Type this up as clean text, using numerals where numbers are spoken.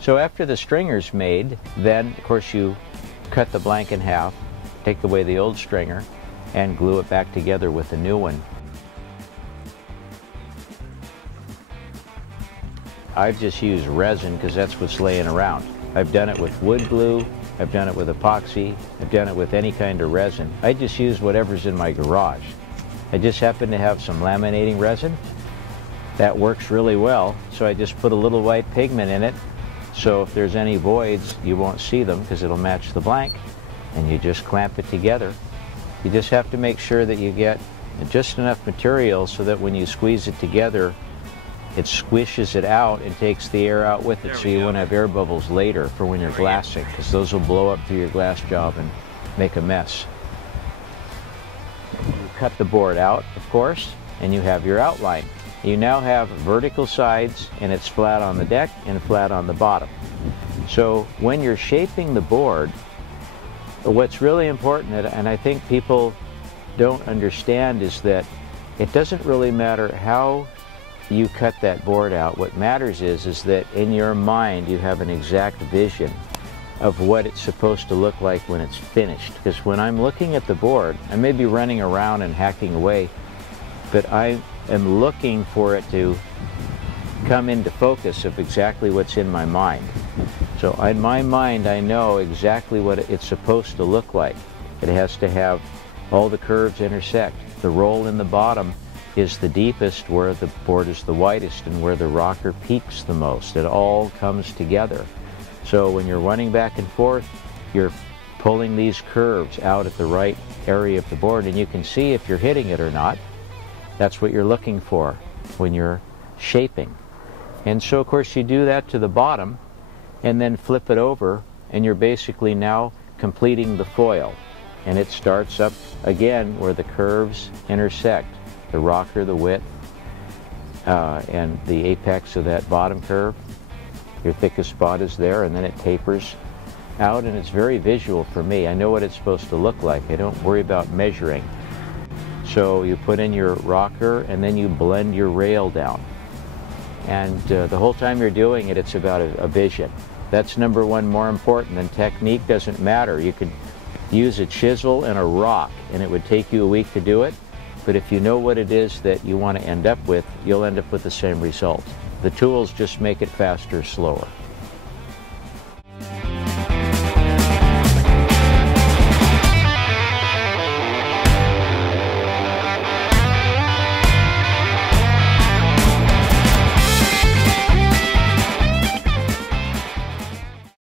So after the stringer's made, then of course you cut the blank in half, take away the old stringer, and glue it back together with the new one. I've just used resin because that's what's laying around. I've done it with wood glue, I've done it with epoxy, I've done it with any kind of resin. I just use whatever's in my garage. I just happen to have some laminating resin. That works really well, so I just put a little white pigment in it, so if there's any voids, you won't see them because it'll match the blank, and you just clamp it together. You just have to make sure that you get just enough material so that when you squeeze it together, it squishes it out and takes the air out with it, so you won't have air bubbles later for when you're glassing, because those will blow up through your glass job and make a mess. You cut the board out, of course, and you have your outline. You now have vertical sides, and it's flat on the deck and flat on the bottom. So when you're shaping the board, what's really important, and I think people don't understand, is that it doesn't really matter how you cut that board out. What matters is that in your mind you have an exact vision of what it's supposed to look like when it's finished. Because when I'm looking at the board, I may be running around and hacking away, but I am looking for it to come into focus of exactly what's in my mind. So in my mind, I know exactly what it's supposed to look like. It has to have all the curves intersect. The roll in the bottom is the deepest where the board is the widest and where the rocker peaks the most. It all comes together. So when you're running back and forth, you're pulling these curves out at the right area of the board, and you can see if you're hitting it or not. That's what you're looking for when you're shaping. And so of course you do that to the bottom and then flip it over, and you're basically now completing the foil. And it starts up again where the curves intersect. The rocker, the width, and the apex of that bottom curve. Your thickest spot is there, and then it tapers out, and it's very visual for me. I know what it's supposed to look like. I don't worry about measuring. So you put in your rocker, and then you blend your rail down. And the whole time you're doing it, it's about a vision. That's number one, more important than technique. Doesn't matter. You could use a chisel and a rock, and it would take you a week to do it. But if you know what it is that you want to end up with, you'll end up with the same result. The tools just make it faster or slower.